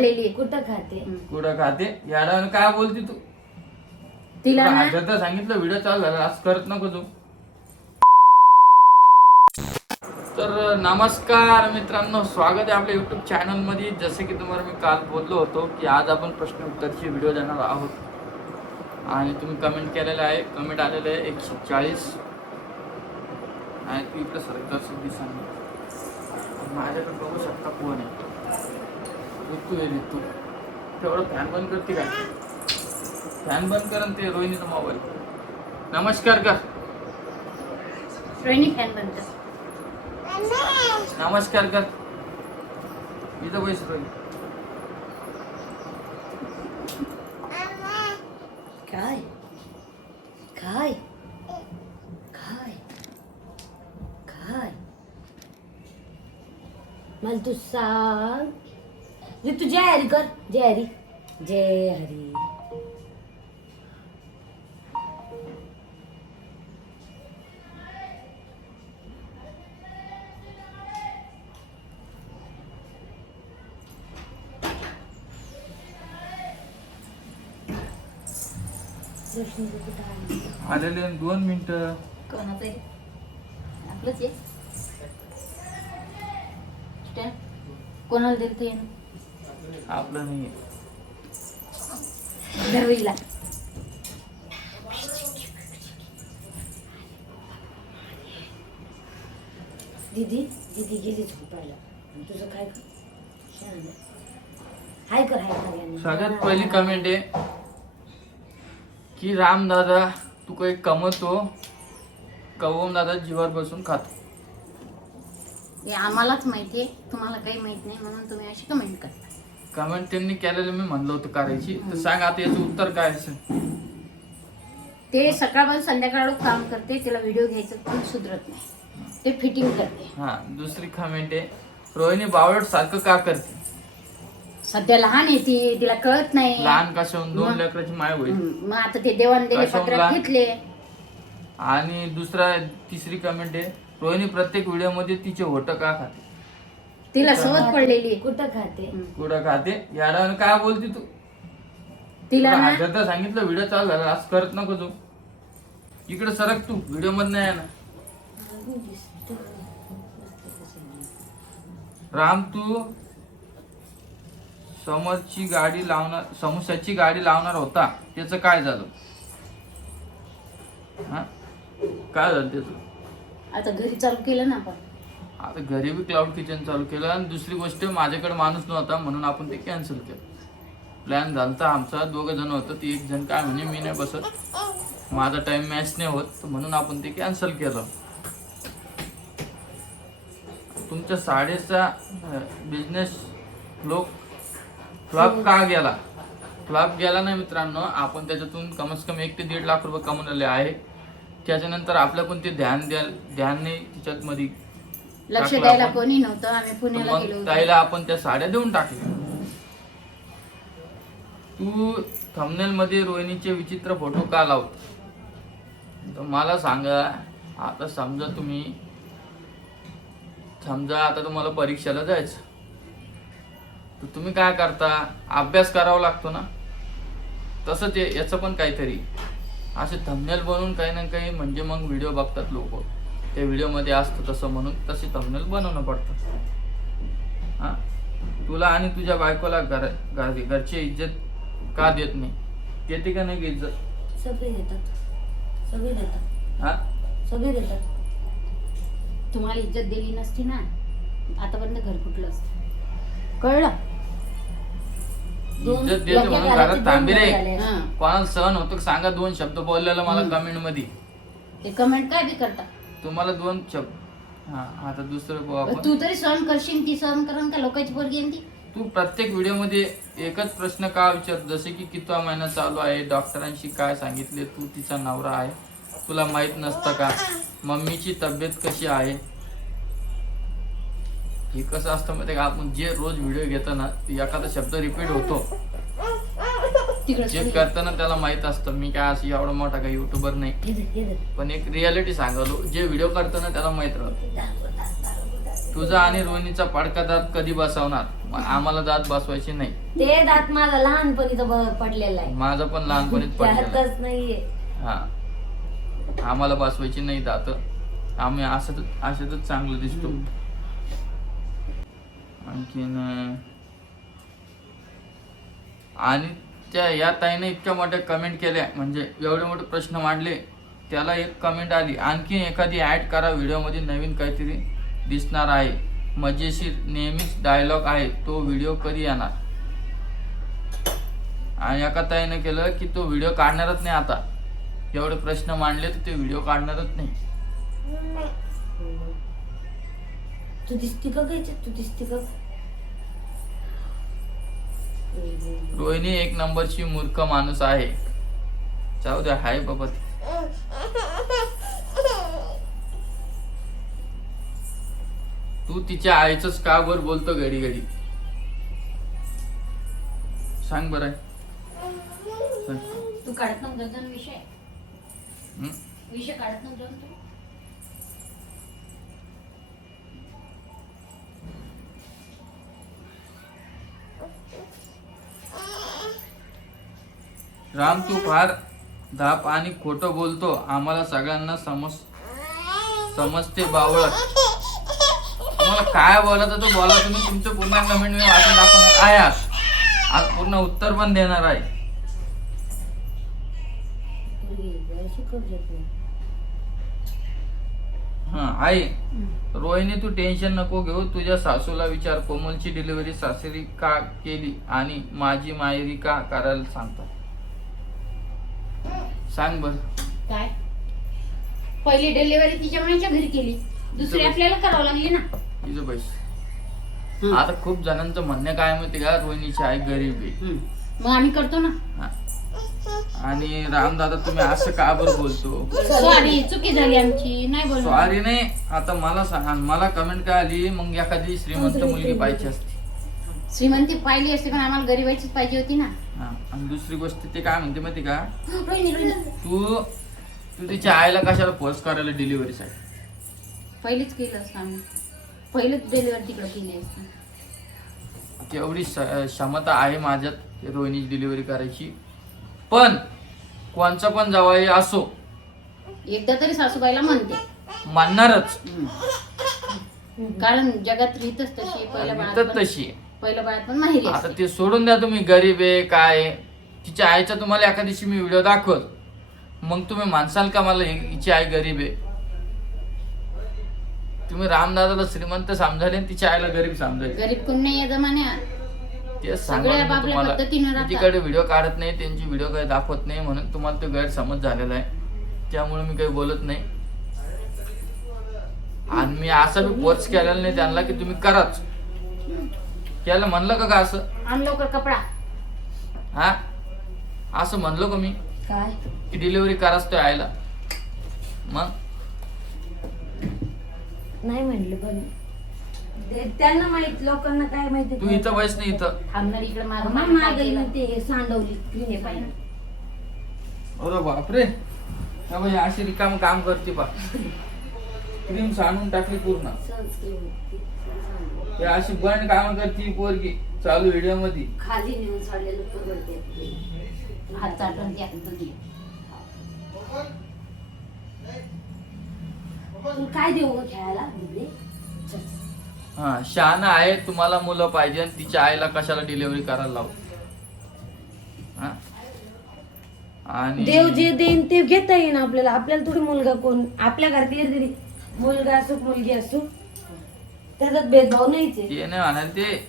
कुठं खाते कुठं खाते याला काय बोलती तू? तिला ना आता सांगितलं व्हिडिओ चालू झाला आज करत नको तू. तर नमस्कार मित्रांनो, स्वागत आहे आपल्या युट्यूब चॅनल मध्ये. जसे की तुम्हाला मी काल बोललो होतो की आज आपण प्रश्न उत्तरची व्हिडिओ देणार आहोत आणि तुम्ही कमेंट केलेलं आहे. कमेंट आलेलं आहे 140 आणि तू इकडे सर माझ्याकडे बघू शकता कोण आहे. तू येईल तू तेवढं फॅन बंद करते का? फॅन बंद कर ते रोहिणीचा मोबाईल. नमस्कार कर रोहिणी फॅन बनत. नमस्कार कर इथं बैस रोहिणी. काय काय काय काय मला तू सांग. तू जय हरी कर. जय हरी जय हरी. आलेले 2 मिनिटं. कोणाचं आहे? आपलंच आहे. कोणाला देतो आहे? आपलं नाही दरवीला दीदी दीदी गेली झोपायला. तुझं काय कर? हाय कर हाय कर. सगळ्यात पहिली कमेंट आहे की राम दादा तू काही कमवतो, कवून दादा जीवावर बसून खातो. हे आम्हालाच माहिती आहे, तुम्हाला काही माहित नाही म्हणून तुम्ही अशी कमेंट करता. कमेंट त्यांनी केलेलं मी म्हणलं होतं करायची. तर सांग आता याचं उत्तर काय असेल? ते सकाळपासून संध्याकाळ काम करते, त्याला व्हिडिओ घ्यायचं पण सुधरत नाही, ते फिटिंग करते. हा दुसरी कमेंट आहे रोहिणी बावळट सारखं का करते? सध्या लहान आहे ती, तिला कळत नाही. लहान कशाहून 2 लेकराची माय होईल. मग आता ते देवाने दिले कशाहून पत्रात लहान? घेतले. आणि तिसरी कमेंट आहे रोहिणी प्रत्येक व्हिडिओ मध्ये तिचे होट का खाते? तिला सवय पडलेली. कुठं खाते कुठं खाते याला काय बोलती तू? तिला ना आता सांगितलं व्हिडिओ चालू झाला आज करत नको तू. इकडे सरक तू व्हिडिओ मध्ये नाही आहे ना. राम तू समोरची गाडी लावणार, समोसाची गाडी लावणार होता त्याचं काय झालं? हा काय झालं त्याचं? आता घरी चालू केलं ना आपण. आता घरी बी क्लाउड किचन चालू केलं. आणि दुसरी गोष्ट माझ्याकडे माणूस नव्हता म्हणून आपण ते कॅन्सल केलं. प्लॅन झालता आमचा 2 जण होतं. ती 1 जण काय म्हणे मी नाही बसत, माझा टाइम मॅच नाही होत, म्हणून आपण ते कॅन्सल केलं. तुमच्या साडेचा बिझनेस फ्लॉप का गेला? फ्लॉप गेला नाही मित्रांनो, आपण त्याच्यातून कमीत कमी 1 ते 1.5 लाख रुपये कमवलेले आहे. त्याच्यानंतर आपल्या पण ते ध्यान नाही तिच्यात मध्ये लक्ष द्यायला कोणी नव्हतं. आम्ही पुण्याला गेलो होतो. ताईला आपण त्या साड्या देऊन टाकल्या. तू थंबनेल मध्ये रोहिणीचे विचित्र फोटो का लावतो? तर मला सांगा, आता समजा आता तुम्हाला परीक्षेला जायचं तर तुम्ही काय करता? अभ्यास करावा लागतो ना. तसंच याचं पण काहीतरी असे थंबनेल बनवून काही ना काही म्हणजे मग व्हिडिओ बघतात लोक. त्या व्हिडिओ मध्ये असतं तसं म्हणून तसे थंबनेल बनवणं पडतं. हा तुला आणि तुझ्या बायकोला घरची इज्जत का देत नाही? देते का नाही इज्जत? सगळे देतात, सगळे देतात, हा सगळे देतात. तुम्हाला इज्जत दिली नसती ना आतापर्यंत घर कुठलं असतं. कळलं? इज्जत देते म्हणून घरात थांबी रे. हा. कोणाला सहन होतो सांगा 2 शब्द बोललेलं मला कमेंट मध्ये. ते कमेंट काय बी करता. तुम्हाला 2 शब्द. हा आता दुसरं बघू आपण. तू तरी सहन करशील, ती सहन करण का लोकांची पोरगी आहे ती. तू प्रत्येक व्हिडिओ मध्ये एकच प्रश्न का विचारतो? जसे की कितवा महिना चालू आहे, डॉक्टरांशी काय सांगितले, तू तिचा नवरा आहे, तुला माहित नसतं का, मम्मीची तब्येत कशी आहे? हे कसं असतं माहिती का, आपण जे रोज व्हिडिओ घेतो ना एखादा शब्द रिपीट होतो, चेक करताना त्याला माहित असतं मी काय असं एवढा मोठा काही युट्यूबर नाही, पण एक रियालिटी सांगलो जे व्हिडिओ करताना त्याला माहित राहतो. तुझा आणि रोहिणीचा पडका दात कधी बसवणार? आम्हाला दात बसवायची नाही. ते दात माझा लहानपणीचा पडलेला आहे, माझं पण लहानपणीच पडलेलं आहे. त्यातच नाहीये. हा, आम्हाला बसवायची नाही दात. आम्ही अशातच चांगलं दिसतो. आणखीन आणि त्या या ताईने इतक्या मोठ्या कमेंट केल्या, म्हणजे एवढे मोठे प्रश्न मांडले, त्याला एक कमेंट आली, आणखी एखादी ऍड करा व्हिडिओमध्ये, नवीन काहीतरी दिसणार आहे, मजेशीर नेहमीच डायलॉग आहे, तो व्हिडिओ कधी येणार. आणि एका ताईने केलं की तो व्हिडिओ काढणारच नाही आता, एवढे प्रश्न मांडले तर ते व्हिडिओ काढणारच नाही. तू दिसती का घ्यायची, तू दिसती का? रोहिणी एक नंबरची मूर्ख माणूस आहे. जाऊ द्या, हाय बाबा. तू तिच्या आईचंच का बर बोलतो घडी घडी, सांग बरं. तू काढत नव्हता विषय, हं? विषय काढत नव्हता तू. राम, तू फार धाप आणि खोटं बोलतो, आम्हाला सगळ्यांना समजते बावळट. तुम्हाला काय बोलायचं तो बोला, तुम्ही तुमचं पूर्ण कमेंट मी वाचून दाखवणार आहे. आज पूर्ण उत्तर पण देणार आहे. हा आई, रोहिणी तू टेन्शन नको घेऊ, तुझ्या सासूला विचार, कोमलची डिलिव्हरी सासरी का केली आणि माझी माहेरी का करायला सांगतात. सांग बर. काय पहिली डिलिव्हरी तिच्या माईच्या घरी केली, दुसरी आपल्याला करावं लागली ना. तिचं पैसे आता खूप जणांचं म्हणणं काय माहिती का, रोहिणीची आई गरीब आहे. मग आम्ही करतो ना. हा. आणि रामदादा तुम्ही असं का बरं बोलतो. सॉरी, चुकी झाली आमची, नाही बोललो. सॉरी नाही, आता मला सांग, मला कमेंट काय आली, मग एखादी श्रीमंत मुलगी पाहिजे असते. श्रीमंती पाहिली असते, पण आम्हाला गरीबाचीच पाहिजे होती ना. हा, आणि दुसरी गोष्ट ते काय म्हणते माहिती का, रोहिणी, तू तिच्या आईला कशाला फोर्स करायला डिलिव्हरीसाठी. पहिलीच केलं असतं आम्ही, पहिलेच डिलिव्हरी तिकडे केली असती. तेवढी क्षमता आहे माझ्यात रोहिणीची डिलिव्हरी करायची, पण कोणचा पण जावाई असो, एकदा तरी सासूबाईला म्हणते, मानणारच. कारण जगात रीतच तशी, तशी पहिल्या बाळात पण माहिती. आता ते सोडून द्या, तुम्ही गरीब आहे काय आहे. तिच्या आईचा तुम्हाला एका दिवशी मी व्हिडिओ दाखवत, मग तुम्ही मानसाल का मला हिची आई गरीब आहे. तुम्ही रामदादाला श्रीमंत समजाले आणि तिच्या आईला गरीब समजायचे. गरीब कोण नाही या जमान्यात, ते सांगा तुम्हाला. तिकडे व्हिडिओ काढत नाही, त्यांची व्हिडिओ काही दाखवत नाही, म्हणून तुम्हाला तो गैरसमज झालेला आहे. त्यामुळे मी काही बोलत नाही. आणि मी असं मी फोर्स केलेला नाही त्यांना की तुम्ही कराच. केलं म्हणलं का असं, आण लवकर कपडा, हा असं म्हणलो का मी काय की डिलिव्हरी कराच तो आईला. मग नाही म्हणले, पण त्यांना माहित, लोकांना काय माहिती. तू इथं बस नाही, इथं थांबणार इकडे मागे ते सांडवली क्रीम पाहिजे. अरे बापरे, हा बाई अशी रिकाम काम करते पा. क्रीम सांडून टाकली पूर्ण. हे अशी बंड काम करते पोरगी चालू व्हिडिओ मध्ये. खाली नेऊन साडलेलं परवडते. हात चाटून त्या दोन्ही. काय देऊ ग खेळायला. हा, शहाणा आहे. तुम्हाला मुलं पाहिजे आणि तिच्या आईला कशाला डिलिव्हरी करायला लावू. हा, आणि देव जे देईन ते घेता येईन आपल्याला. आपल्याला थोडी मुलगा कोण, आपल्या घरात तरी मुलगा असो मुलगी असो त्याच्यात भेदभाव नाहीच आहे. ते नाही म्हणाल, ते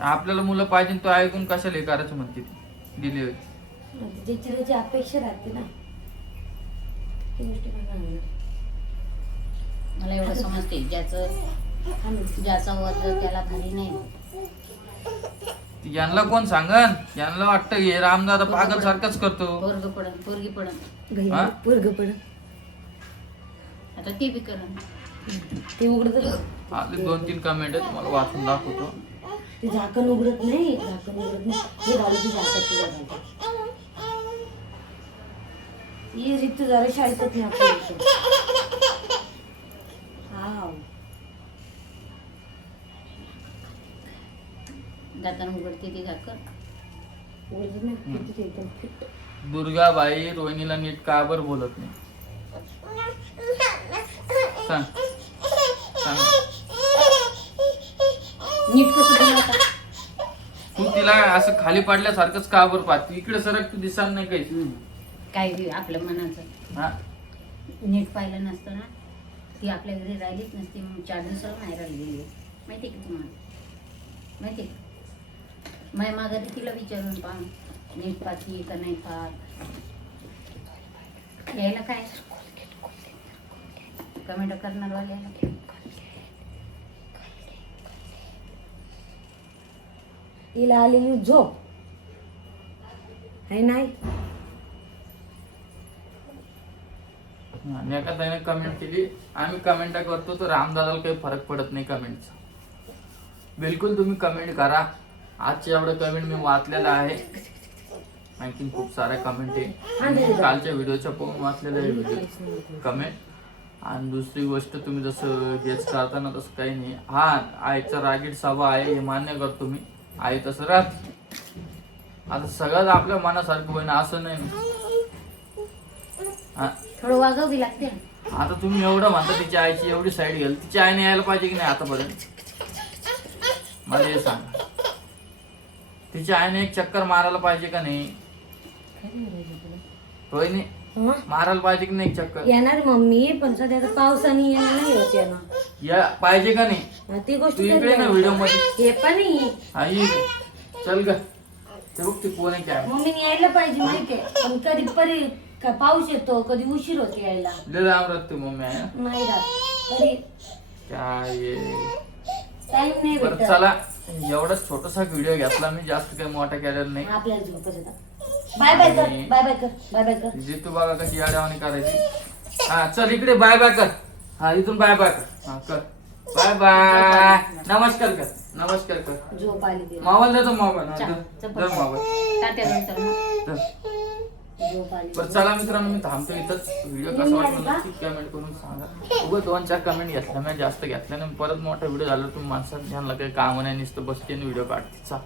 आपल्याला मुलं पाहिजे तो ऐकून कशाला हे करायचं म्हणते ती डिलिव्हरी. ज्याची त्याची अपेक्षा राहते ना. मला एवढं समजते, ज्याचा वध त्याला घरी नाही. यांना कोण सांगन, यांना वाटतं हे रामदादा पागल सारखंच करतो. पोरग पडन, पोरगी पडन, हा? पोरग पड. आता ते बी करण. ते उघडत आले 2-3 कमेंट आहे, तुम्हाला वाचून दाखवतो. ते झाकण उघडत नाही, झाकण उघडत नाही. हे घालू ते झाकण. हे रीत जरा शाळेतच नाही आपल्या. हा दातानं उघडते ती झाकर. Original किती एकदम fit. दुर्गाबाई रोहिणीला नीट का बरं बोलत नाही? सांग सांग. नीट कसं बोलता? तू तिला असं खाली पाडल्यासारखंच का बरं पाहते? इकडे सरक, तू दिसाल नाही काही. काय बी आपलं मनाचं हा नीट पाहिलं नसतं ना, ती आपल्या घरी राहिलीच नसती. मग 4 दिवसाला नाही राहिलेली. माहिती का तुम्हाला? माहिती का? माझ्या माघारी तिला विचारून पहा, नीट पाहती का नाही पाहत. यायला काय कमेंट करणार वाल्याला. तिला आलेली झोप आहे नाही. आणि एका ताईने कमेंट केली, आम्ही कमेंट करतो तर रामदादाला काही फरक पडत नाही कमेंटचा. बिलकुल तुम्ही कमेंट करा. आजचे एवढं कमेंट मी वाचलेलं आहे. आणखी खूप साऱ्या कमेंट आहे. कालच्या व्हिडिओच्या पाहून वाचलेलं आहे व्हिडिओ कमेंट. आणि दुसरी गोष्ट, तुम्ही जसं गेस करताना तसं काही नाही. हा, आईचा रागीट स्वभाव आहे हे मान्य करतो मी. आई तसं राहते. आता सगळं आपल्या मनासारखं होईना असं नाही ना. हा, थोडं वागावी लागते ना. आता तुम्ही एवढं म्हणता तिच्या आईची एवढी साईड घ्याल, तिच्या आईने यायला पाहिजे की नाही आतापर्यंत? मला हे सांग. तिच्या आईने एक चक्कर मारायला पाहिजे का नाही? होय नाही, हं? मारायला पाहिजे की नाही एक चक्कर? येणार मम्मी, पण सध्या आता पावसाने येणार नाही होत येणार. या पाहिजे का नाही? ती गोष्ट तू इकडे ना व्हिडिओ मध्ये. हे पण नाही. हा ये. चल ग. ते बघ, ते कोण आहे काय? मम्मीने यायला पाहिजे माहितीये, पण कधी पाऊस येतो, कधी उशीर होतो यायला. लय लांब राहते मम्मी आहे. नाही राहत तरी काय टाइम नाही बरं भेटत. चला, एवढाच छोटासा व्हिडिओ घेतला मी, जास्त काही मोठा केलेला नाही. आपल्याला झोपच येतात. बाय बाय कर, बाय बाय कर, बाय बाय कर. जी तू बघा कशी आड्यावानी करायची. हा चल इकडे बाय बाय कर. हा इथून बाय बाय कर. हा कर बाय बाय. नमस्कार कर, नमस्कार कर. झोप आली ती. मोबाईल देतो, मोबाईल हा, चल, दे. चल, दे मोबाईल. तात्या घरचं ना. दे. झोप आली. बरं चला मित्रांनो, मी थांबतो इथंच. व्हिडिओ कसा वाटला नक्की कमेंट करून सांगा. उगाच 2-4 कमेंट घेतल्या, मी जास्त घेतल्या नाही. परत मोठा व्हिडिओ झाला, तुम्ही माणसात ध्यानला काही काम नाही, नुसतं बसते व्हिडिओ काढते. चा